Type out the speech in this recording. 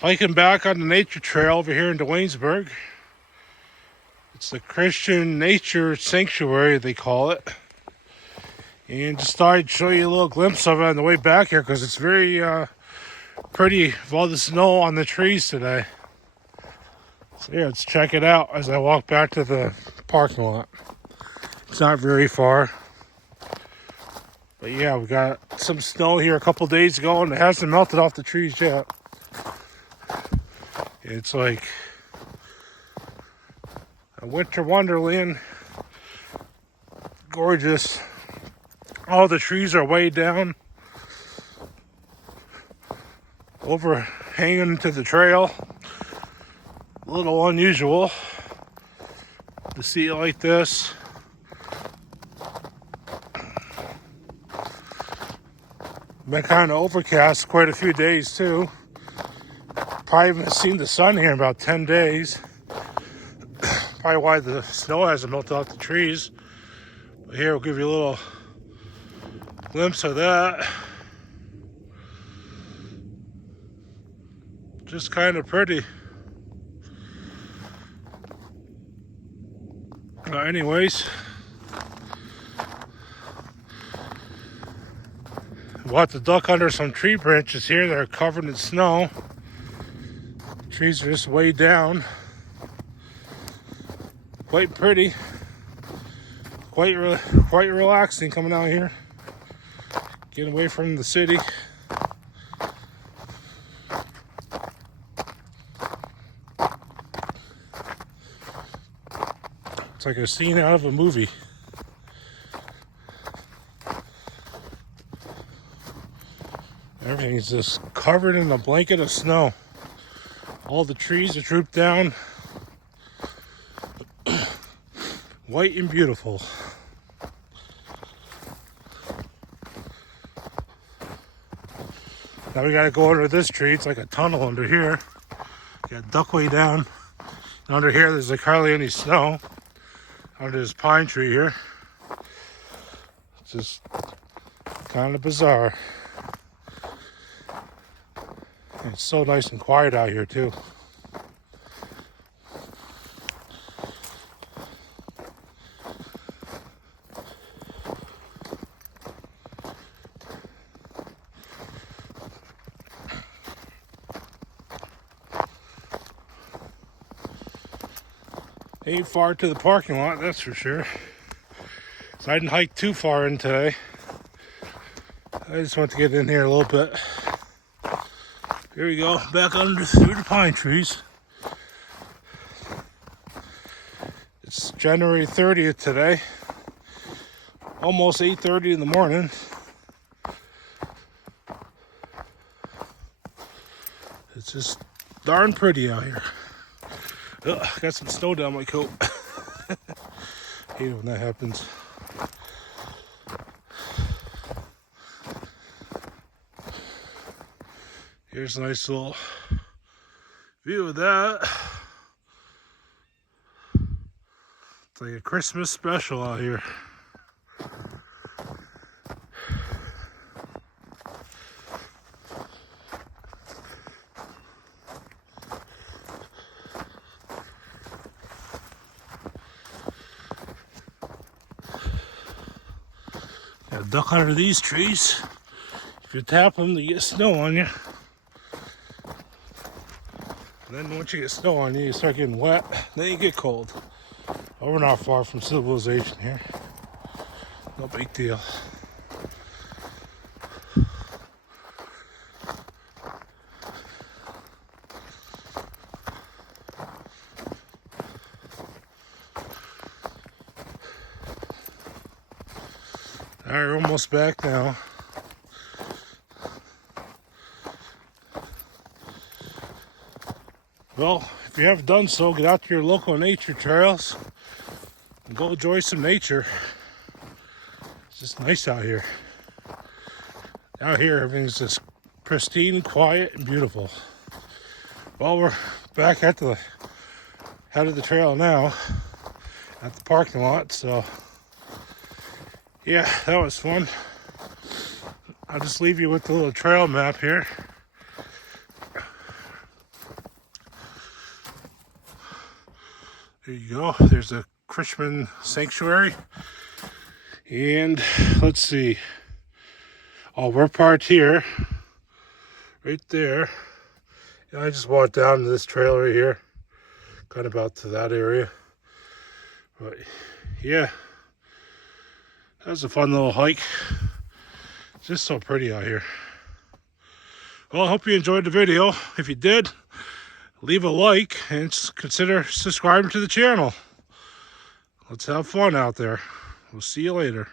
Hiking back on the nature trail over here in Dwaynesburg. It's the Christian Nature Sanctuary, they call it. And just thought I'd show you a little glimpse of it on the way back here because it's very pretty with all the snow on the trees today. So yeah, let's check it out as I walk back to the parking lot. It's not very far. But yeah, we got some snow here a couple days ago and it hasn't melted off the trees yet. It's like a winter wonderland. Gorgeous. All the trees are way down, overhanging to the trail. A little unusual to see it like this. Been kind of overcast quite a few days too. Probably haven't seen the sun here in about 10 days. Probably why the snow hasn't melted off the trees. But here we'll give you a little glimpse of that. Just kind of pretty. Anyways, walked the duck under some tree branches here that are covered in snow. The trees are just way down. Quite pretty. Quite relaxing coming out here. Getting away from the city. It's like a scene out of a movie. Everything's just covered in a blanket of snow. All the trees are drooped down. White and beautiful. Now we gotta go under this tree. It's like a tunnel under here. Got duck way down. And under here there's like hardly any snow. Under this pine tree here. It's just kind of bizarre. And it's so nice and quiet out here too. Ain't far to the parking lot, that's for sure. So I didn't hike too far in today. I just want to get in here a little bit. Here we go, back under through the pine trees. It's January 30th today. Almost 8:30 in the morning. It's just darn pretty out here. Ugh, got some snow down my coat. Hate it when that happens. Here's a nice little view of that. It's like a Christmas special out here. Got a duck under these trees. If you tap them, they get snow on you. And then once you get snow on you, you start getting wet. Then you get cold. Well, we're not far from civilization here. No big deal. All right, we're almost back now. Well, if you haven't done so, get out to your local nature trails and go enjoy some nature. It's just nice out here. Out here, everything's just pristine, quiet, and beautiful. Well, we're back at the head of the trail now, at the parking lot, so yeah, that was fun. I'll just leave you with the little trail map here. There you go. There's a Christian sanctuary. And let's see. Oh, we're parked here. Right there. And I just walked down to this trail right here. Kind of out to that area. But yeah. That was a fun little hike. It's just so pretty out here. Well, I hope you enjoyed the video. If you did, leave a like and consider subscribing to the channel. Let's have fun out there. We'll see you later.